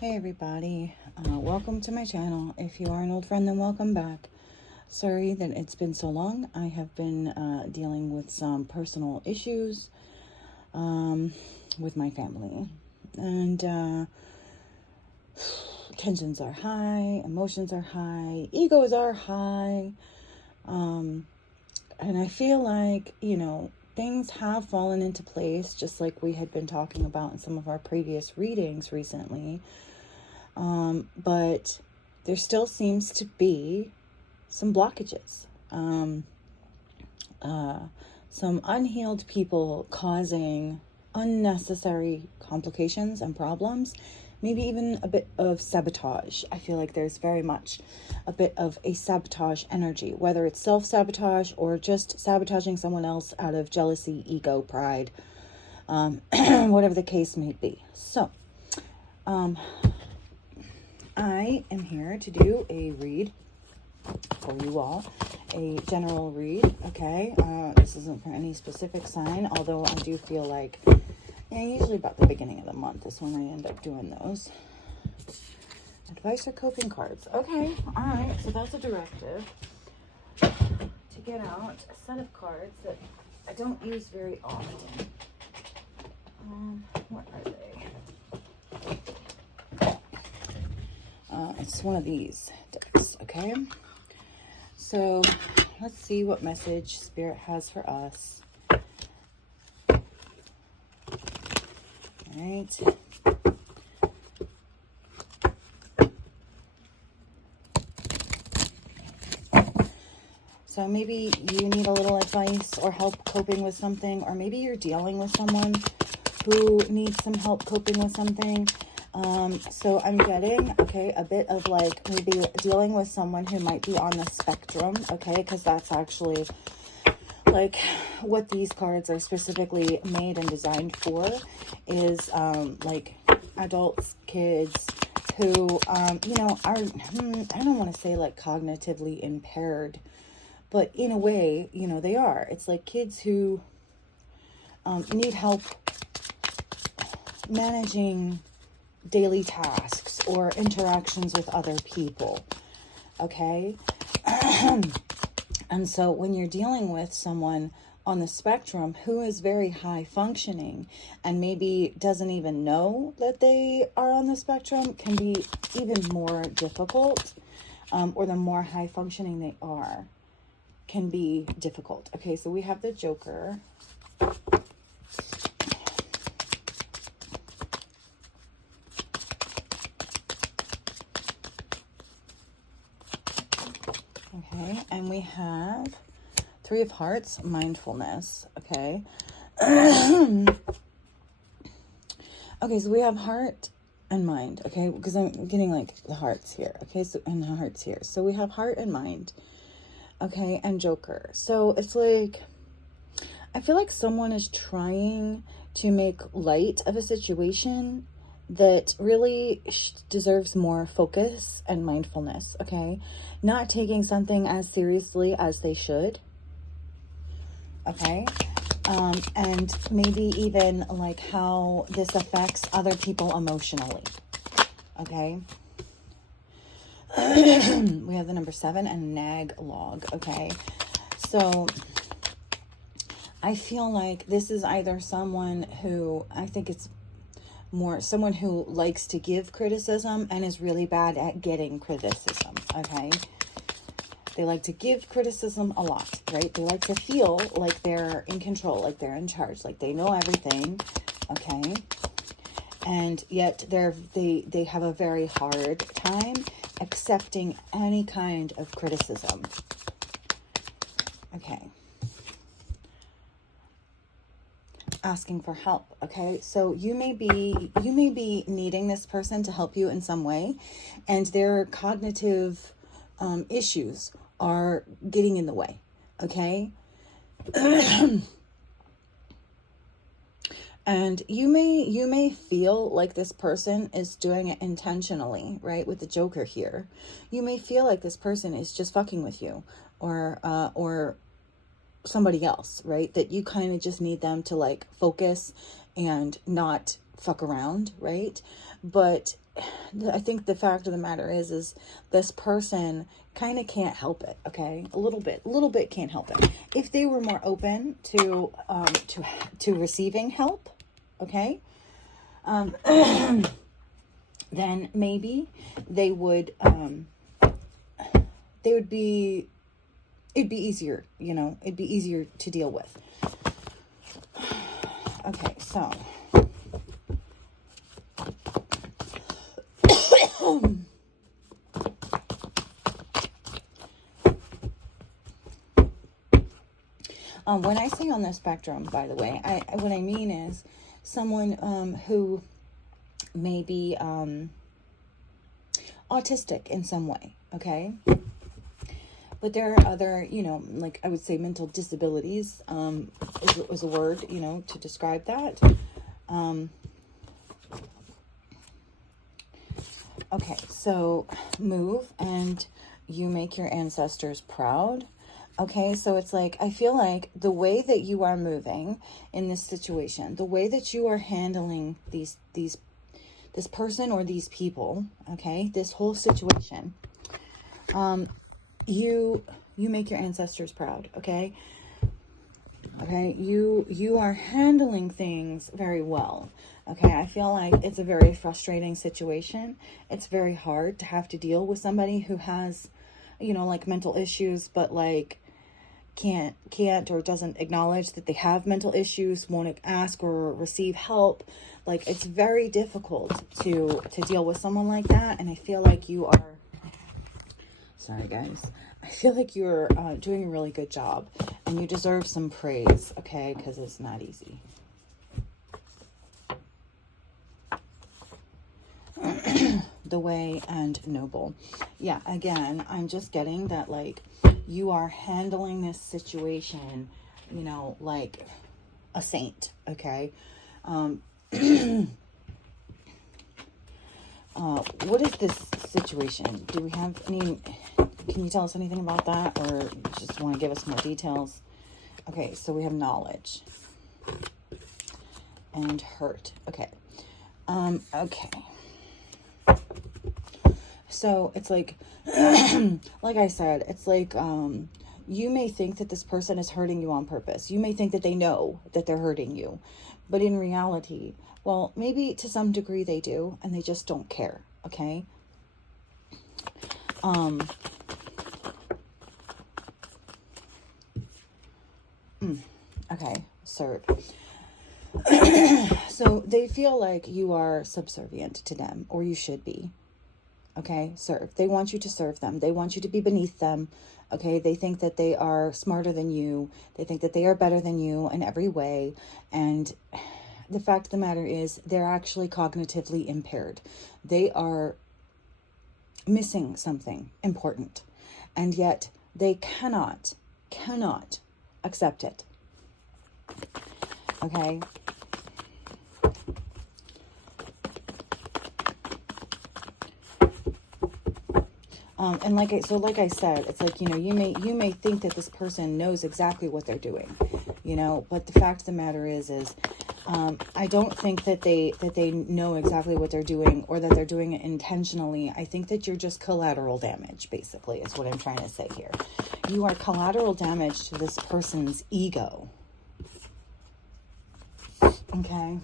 Hey everybody, welcome to my channel. If you are an old friend, then welcome back. Sorry that it's been so long. I have been dealing with some personal issues with my family. And tensions are high, emotions are high, egos are high. And I feel like, things have fallen into place, just like we had been talking about in some of our previous readings recently. But there still seems to be some blockages, some unhealed people causing unnecessary complications and problems, maybe even a bit of sabotage. I feel like there's very much a bit of a sabotage energy, whether it's self-sabotage or just sabotaging someone else out of jealousy, ego, pride, whatever the case may be. So, I am here to do a read for you all, a general read, okay? This isn't for any specific sign, although I do feel like, usually about the beginning of the month is when I end up doing those. Advice or coping cards. Okay, all right, so that's a directive to get out a set of cards that I don't use very often. What are they? It's one of these decks, okay? So let's see what message Spirit has for us. All right. So maybe you need a little advice or help coping with something, or maybe you're dealing with someone who needs some help coping with something. So I'm getting, okay, a bit of like maybe dealing with someone who might be on the spectrum, okay, because that's actually like what these cards are specifically made and designed for, is like adults, kids who, are, I don't want to say like cognitively impaired, but in a way, they are. It's like kids who need help managing daily tasks or interactions with other people, okay? And so when you're dealing with someone on the spectrum who is very high functioning and maybe doesn't even know that they are on the spectrum, can be even more difficult, or the more high functioning they are, can be difficult. Okay, so we have the Joker. Okay, and we have Three of Hearts, mindfulness, okay? Okay, so we have heart and mind, okay? Because I'm getting like the hearts here, okay? So, and the hearts here. So we have heart and mind, okay? And Joker. So it's like, I feel like someone is trying to make light of a situation that really deserves more focus and mindfulness, okay? Not taking something as seriously as they should, okay? And maybe even like how this affects other people emotionally, okay? We have the number 7 and nag log, okay? So I feel like this is either someone who, I think it's more someone who likes to give criticism and is really bad at getting criticism, okay? They like to give criticism a lot, right? They like to feel like they're in control, like they're in charge, like they know everything, okay? And yet they have a very hard time accepting any kind of criticism, okay? Asking for help, okay? So you may be needing this person to help you in some way, and their cognitive issues are getting in the way, okay? And you may feel like this person is doing it intentionally, right? With the Joker here, you may feel like this person is just fucking with you, or somebody else, right? That you kind of just need them to like focus and not fuck around, right? But I think the fact of the matter is this person kind of can't help it. Okay, a little bit can't help it. If they were more open to receiving help, okay, then maybe they would be, it'd be easier, you know, it'd be easier to deal with. Okay, so when I say on the spectrum, by the way, what I mean is someone who may be autistic in some way, okay? But there are other, you know, like I would say mental disabilities is a word, you know, to describe that. Okay, so move and you make your ancestors proud. Okay, so it's like, I feel like the way that you are moving in this situation, the way that you are handling this person or these people, okay, this whole situation, you make your ancestors proud, okay? Okay, you are handling things very well. Okay, I feel like it's a very frustrating situation. It's very hard to have to deal with somebody who has, you know, like mental issues, but like can't or doesn't acknowledge that they have mental issues, won't ask or receive help. Like, it's very difficult to deal with someone like that. And I feel like you are, sorry guys, I feel like you're doing a really good job and you deserve some praise, okay? Because it's not easy. The way and noble. Yeah, again, I'm just getting that, like, you are handling this situation, you know, like a saint, okay? What is this situation? Do we have any, can you tell us anything about that, or just want to give us more details? Okay, so we have knowledge and hurt. Okay. Okay. So it's like, like I said, it's like, you may think that this person is hurting you on purpose. You may think that they know that they're hurting you, but in reality, well, maybe to some degree they do, and they just don't care. Okay. Okay. Serve. So they feel like you are subservient to them, or you should be. Okay, serve. They want you to serve them. They want you to be beneath them. Okay, they think that they are smarter than you. They think that they are better than you in every way. And the fact of the matter is, they're actually cognitively impaired. They are missing something important. And yet they cannot accept it. Okay. And like I said, it's like, you know, you may think that this person knows exactly what they're doing, you know, but the fact of the matter is I don't think that they know exactly what they're doing, or that they're doing it intentionally. I think that you're just collateral damage, basically, is what I'm trying to say here. You are collateral damage to this person's ego. Okay.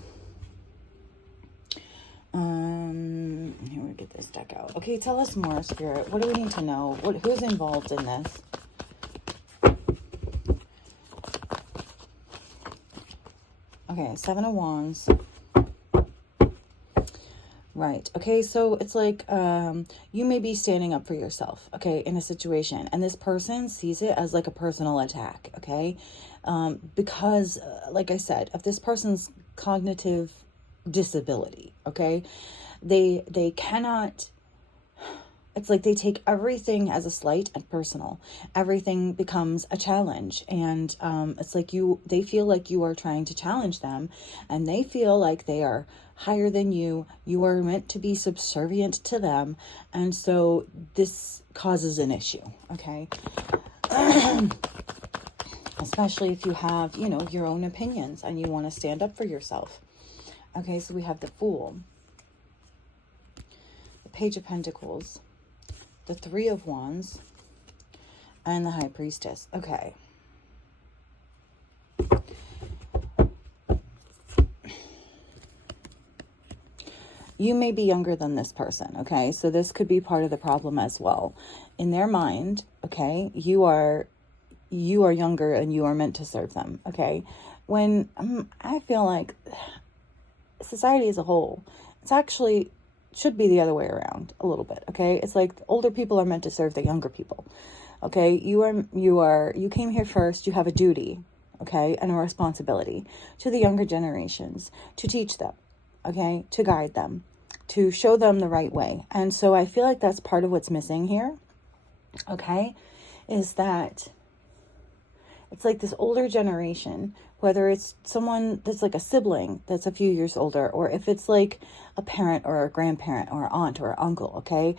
Here we get this deck out. Okay, tell us more, Spirit. What do we need to know? Who's involved in this? Okay, 7 of Wands. Right. Okay, so it's like you may be standing up for yourself, okay, in a situation, and this person sees it as like a personal attack, okay? Because, like I said, of this person's cognitive disability, okay? They cannot, it's like they take everything as a slight and personal. Everything becomes a challenge, and it's like they feel like you are trying to challenge them, and they feel like they are higher than you. You are meant to be subservient to them, and so this causes an issue, okay? Especially if you have, you know, your own opinions and you want to stand up for yourself. Okay, so we have the Fool. Page of Pentacles, the Three of Wands, and the High Priestess. Okay. You may be younger than this person, okay? So this could be part of the problem as well. In their mind, okay, you are younger and you are meant to serve them, okay? When I feel like society as a whole, it's actually should be the other way around a little bit, okay? It's like older people are meant to serve the younger people, okay? You came here first, you have a duty, okay, and a responsibility to the younger generations to teach them, okay, to guide them, to show them the right way. And so I feel like that's part of what's missing here, okay, is that it's like this older generation, whether it's someone that's like a sibling that's a few years older, or if it's like a parent or a grandparent or an aunt or an uncle, okay,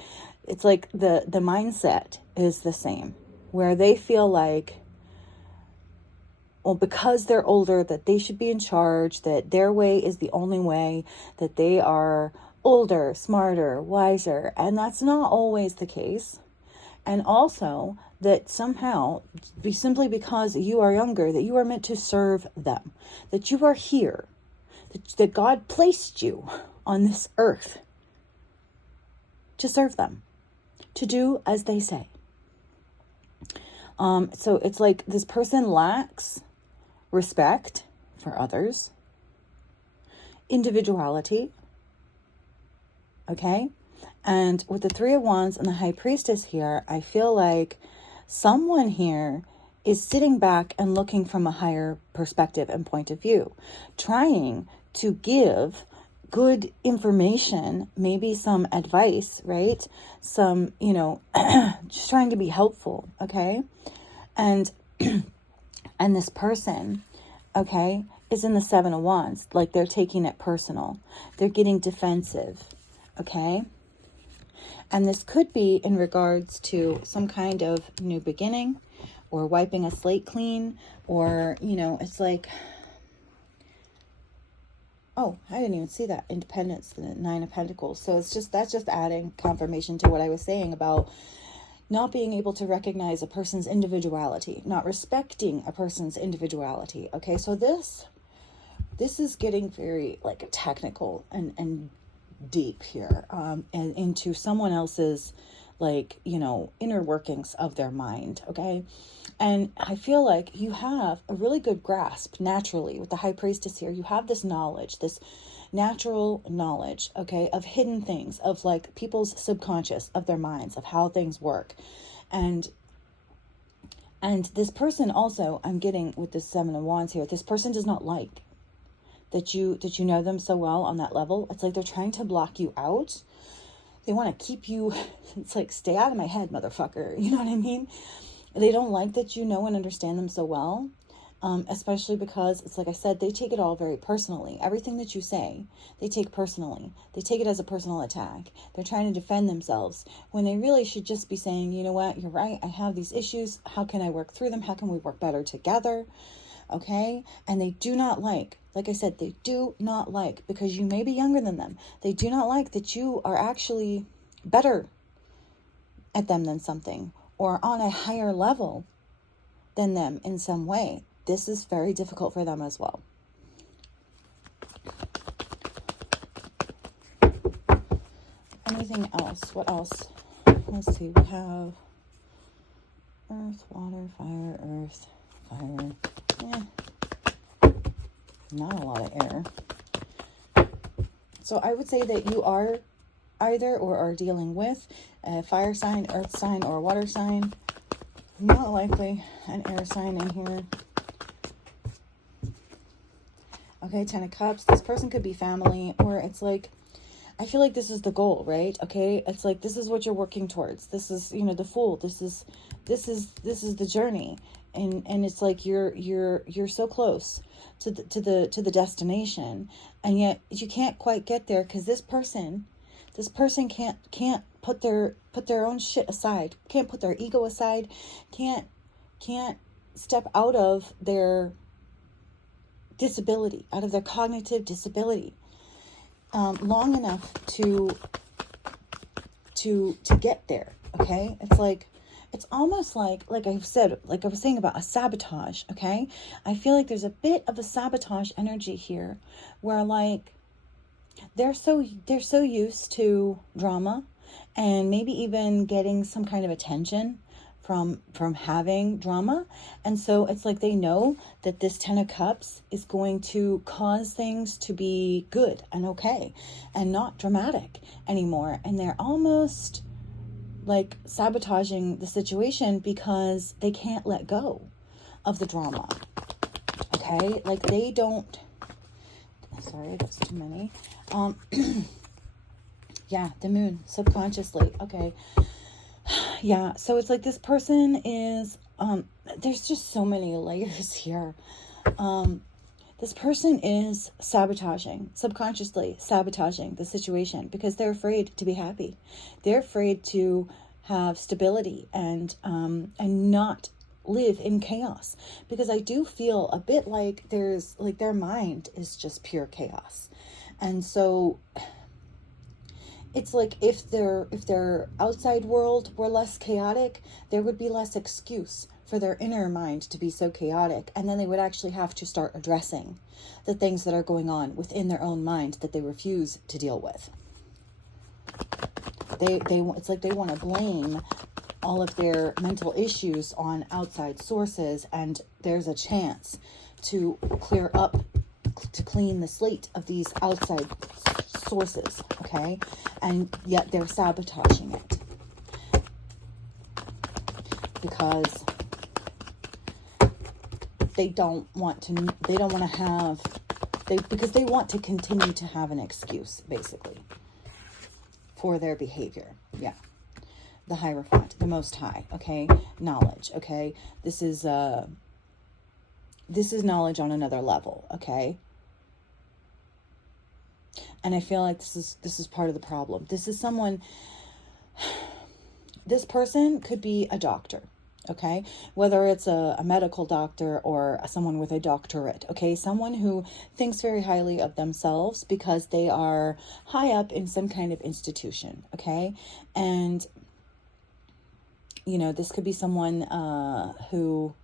it's like the mindset is the same, where they feel like, well, because they're older, that they should be in charge, that their way is the only way, that they are older, smarter, wiser. And that's not always the case. And also that somehow, simply because you are younger, that you are meant to serve them, that you are here, that God placed you on this earth to serve them, to do as they say. So it's like this person lacks respect for others, individuality, okay? And with the Three of Wands and the High Priestess here, I feel like someone here is sitting back and looking from a higher perspective and point of view, trying to give good information, maybe some advice, right? Some, just trying to be helpful, okay? And and this person, okay, is in the Seven of Wands, like they're taking it personal. They're getting defensive, okay? And this could be in regards to some kind of new beginning or wiping a slate clean, or, it's like, oh, I didn't even see that. Independence, the Nine of Pentacles. So that's just adding confirmation to what I was saying about not being able to recognize a person's individuality, not respecting a person's individuality. Okay, so this is getting very like technical and deep here, and into someone else's inner workings of their mind, okay? And I feel like you have a really good grasp naturally with the High Priestess here. You have this knowledge, this natural knowledge, okay, of hidden things, of like people's subconscious, of their minds, of how things work. And this person also, I'm getting with this Seven of Wands here, this person does not like that you know them so well on that level. It's like they're trying to block you out. They want to keep you, it's like, stay out of my head, motherfucker. You know what I mean? They don't like that you know and understand them so well, especially because, it's like I said, they take it all very personally. Everything that you say, they take personally. They take it as a personal attack. They're trying to defend themselves when they really should just be saying, you know what, you're right, I have these issues. How can I work through them? How can we work better together? Okay? And they do not like I said, they do not like, because you may be younger than them, they do not like that you are actually better at them than something, or on a higher level than them in some way. This is very difficult for them as well. Anything else? What else? Let's see. We have earth, water, fire, earth, fire. Not a lot of air. So I would say that you are either or are dealing with a fire sign, earth sign, or a water sign. Not likely an air sign in here. Okay, Ten of Cups. This person could be family, or it's like, I feel like this is the goal, right? Okay, it's like this is what you're working towards. This is, the Fool. This is the journey, and it's like you're so close to the destination, and yet you can't quite get there because this person can't put their own shit aside, can't put their ego aside, can't step out of their disability, out of their cognitive disability, long enough to to get there. Okay, it's almost like I've said, like I was saying about a sabotage. Okay, I feel like there's a bit of a sabotage energy here, where like they're so used to drama, and maybe even getting some kind of attention from having drama. And so it's like they know that this 10 of Cups is going to cause things to be good and okay and not dramatic anymore, and they're almost like sabotaging the situation because they can't let go of the drama. Okay, like they don't, sorry, that's too many. Yeah, the Moon, subconsciously. Okay. Yeah, so it's like this person is, there's just so many layers here. This person is subconsciously sabotaging the situation because they're afraid to be happy. They're afraid to have stability and not live in chaos, because I do feel a bit like there's like their mind is just pure chaos. And so it's like if their outside world were less chaotic, there would be less excuse for their inner mind to be so chaotic, and then they would actually have to start addressing the things that are going on within their own mind that they refuse to deal with. It's like they want to blame all of their mental issues on outside sources, and there's a chance to clear up, to clean the slate of these outside sources, okay? And yet they're sabotaging it because they don't want to because they want to continue to have an excuse, basically, for their behavior. Yeah. The Hierophant, the Most High, okay? Knowledge, okay? This is knowledge on another level, okay? And I feel like this is part of the problem. This person could be a doctor, okay? Whether it's a medical doctor or someone with a doctorate, okay? Someone who thinks very highly of themselves because they are high up in some kind of institution, okay? And, you know, this could be someone who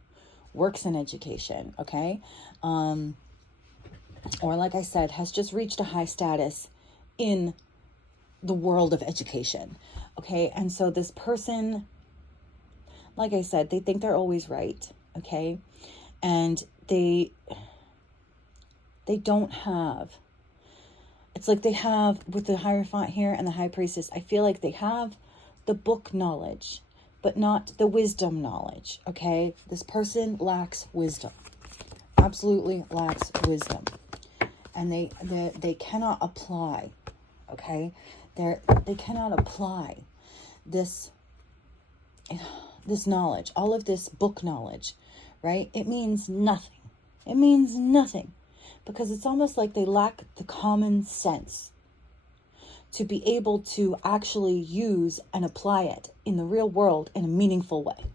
works in education, okay? Or like I said, has just reached a high status in the world of education, okay? And so this person, like I said, they think they're always right, okay? And they don't have, it's like they have, with the Hierophant here and the High Priestess, I feel like they have the book knowledge, but not the wisdom knowledge, okay? This person lacks wisdom, absolutely lacks wisdom. And they cannot apply, okay? They cannot apply this knowledge, all of this book knowledge, right? It means nothing. It means nothing, because it's almost like they lack the common sense to be able to actually use and apply it in the real world in a meaningful way.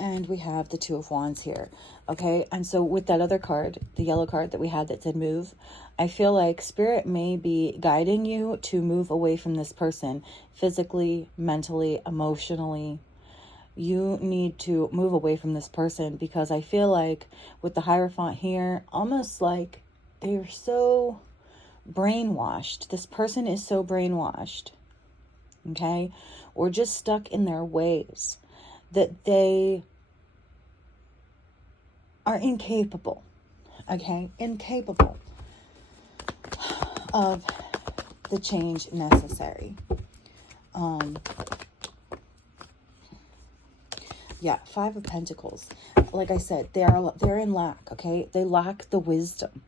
And we have the Two of Wands here, okay? And so with that other card, the yellow card that we had that said move, I feel like Spirit may be guiding you to move away from this person physically, mentally, emotionally. You need to move away from this person, because I feel like with the Hierophant here, almost like they're so brainwashed. This person is so brainwashed, okay? Or just stuck in their ways, that they are incapable, okay? Incapable of the change necessary. Yeah, Five of Pentacles. Like I said, they're in lack, okay? They lack the wisdom.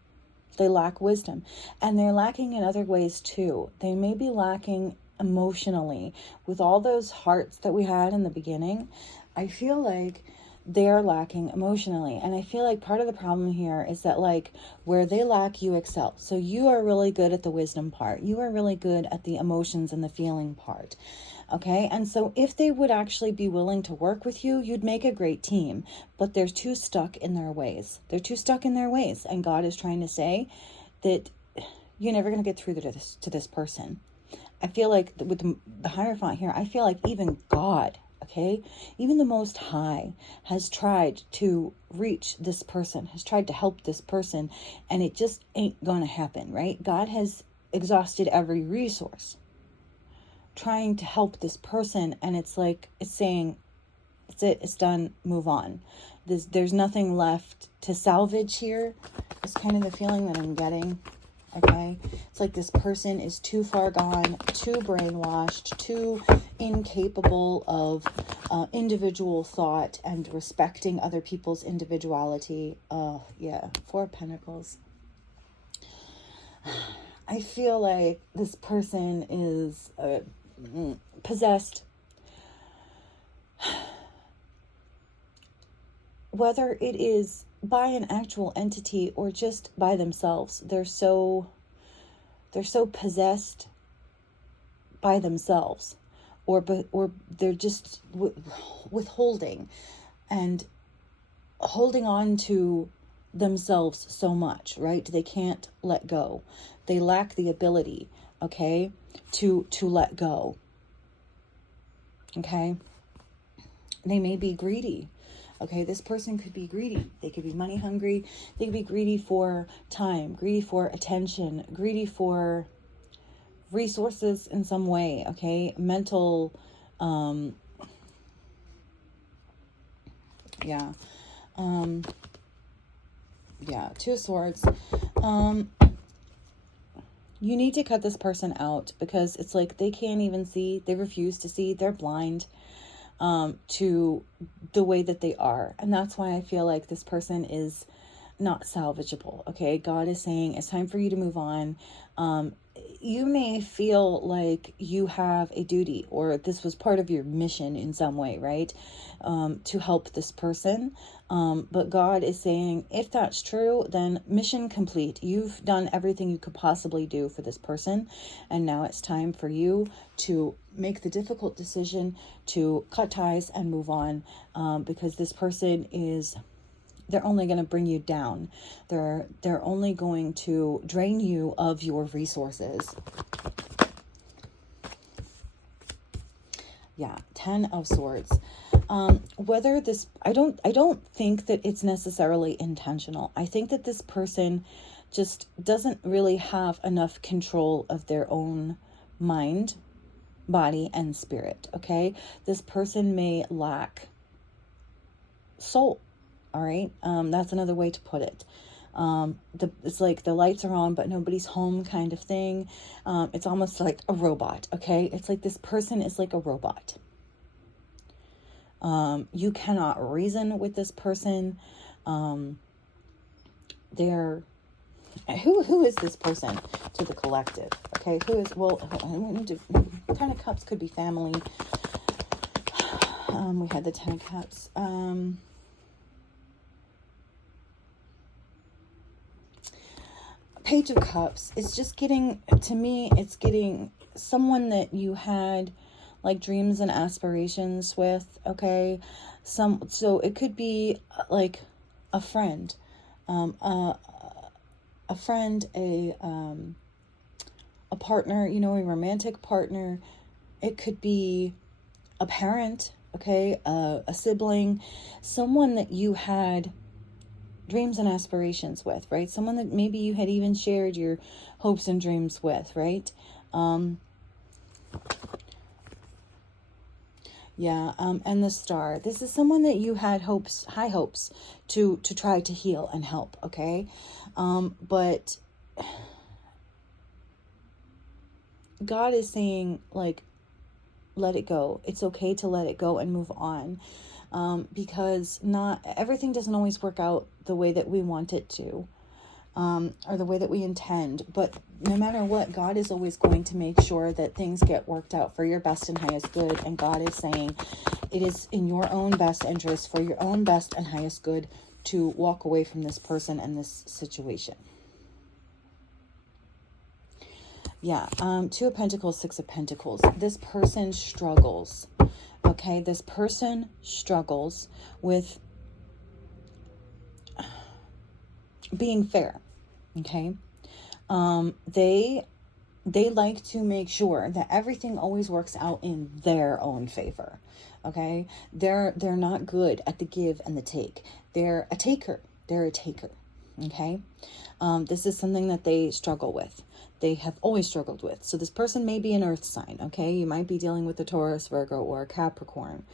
They lack wisdom. And they're lacking in other ways too. They may be lacking emotionally. With all those hearts that we had in the beginning, I feel like they're lacking emotionally. And I feel like part of the problem here is that, like, where they lack, you excel. So you are really good at the wisdom part. You are really good at the emotions and the feeling part. Okay, and so if they would actually be willing to work with you, you'd make a great team. But they're too stuck in their ways. They're too stuck in their ways. And God is trying to say that you're never going to get through to this person. I feel like with the Hierophant here, I feel like even God, okay, even the Most High has tried to reach this person, has tried to help this person, and it just ain't going to happen, right? God has exhausted every resource trying to help this person, and it's like, it's saying, it's it, it's done, move on. There's nothing left to salvage here. It's kind of the feeling that I'm getting. Okay, it's like this person is too far gone, too brainwashed, too incapable of individual thought and respecting other people's individuality. Oh, yeah, 4 of Pentacles. I feel like this person is possessed. Whether it is by an actual entity or just by themselves, they're so possessed by themselves, or they're just withholding and holding on to themselves so much, right? They can't let go. They lack the ability, okay, to let go. Okay, they may be greedy. Okay, this person could be greedy. They could be money hungry. They could be greedy for time, greedy for attention, greedy for resources in some way. Okay, mental, yeah, 2 of Swords. You need to cut this person out, because it's like they can't even see. They refuse to see. They're blind to the way that they are. And that's why I feel like this person is not salvageable. Okay, God is saying it's time for you to move on. You may feel like you have a duty, or this was part of your mission in some way, right? To help this person. But God is saying, if that's true, then mission complete. You've done everything you could possibly do for this person. And now it's time for you to make the difficult decision to cut ties and move on. Because this person is, they're only going to bring you down. They're only going to drain you of your resources. Yeah, 10 of Swords. Whether this, I don't think that it's necessarily intentional. I think that this person just doesn't really have enough control of their own mind, body, and spirit. Okay, this person may lack soul. All right, that's another way to put it. It's like the lights are on but nobody's home kind of thing. It's almost like a robot. Okay, it's like this person is like a robot. You cannot reason with this person. They're who is this person to the collective? Okay, who is, well, 10 of Cups could be family. We had the 10 of Cups. Page of Cups. It's just getting, to me, it's getting someone that you had like dreams and aspirations with. Okay, so it could be like a friend, a friend, a partner, you know, a romantic partner. It could be a parent, okay, a sibling, someone that you had dreams and aspirations with, right? Someone that maybe you had even shared your hopes and dreams with, right? And the Star. This is someone that you had hopes, high hopes to try to heal and help, okay? But God is saying, like, let it go. It's okay to let it go and move on. Because not everything doesn't always work out the way that we want it to, or the way that we intend. But no matter what, God is always going to make sure that things get worked out for your best and highest good. And God is saying it is in your own best interest, for your own best and highest good, to walk away from this person and this situation. Yeah, 2 of Pentacles, 6 of Pentacles. This person struggles. Okay, this person struggles with being fair. Okay, They like to make sure that everything always works out in their own favor. Okay? They're not good at the give and the take. They're a taker. They're a taker. Okay? This is something that they struggle with. They have always struggled with. So this person may be an earth sign, okay? You might be dealing with a Taurus, Virgo, or a Capricorn.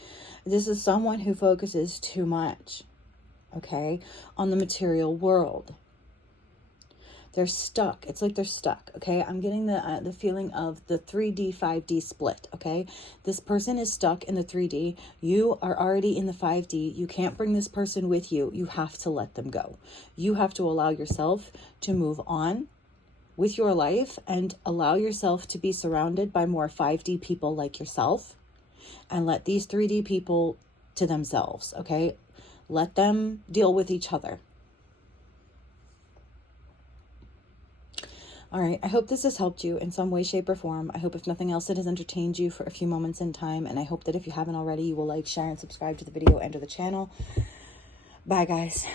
This is someone who focuses too much, okay, on the material world. They're stuck. It's like they're stuck, okay? I'm getting the feeling of the 3D, 5D split, okay? This person is stuck in the 3D. You are already in the 5D. You can't bring this person with you. You have to let them go. You have to allow yourself to move on with your life and allow yourself to be surrounded by more 5D people like yourself, and let these 3D people to themselves, okay? Let them deal with each other. All right, I hope this has helped you in some way, shape, or form. I hope, if nothing else, it has entertained you for a few moments in time, and I hope that if you haven't already, you will like, share, and subscribe to the video and to the channel. Bye, guys.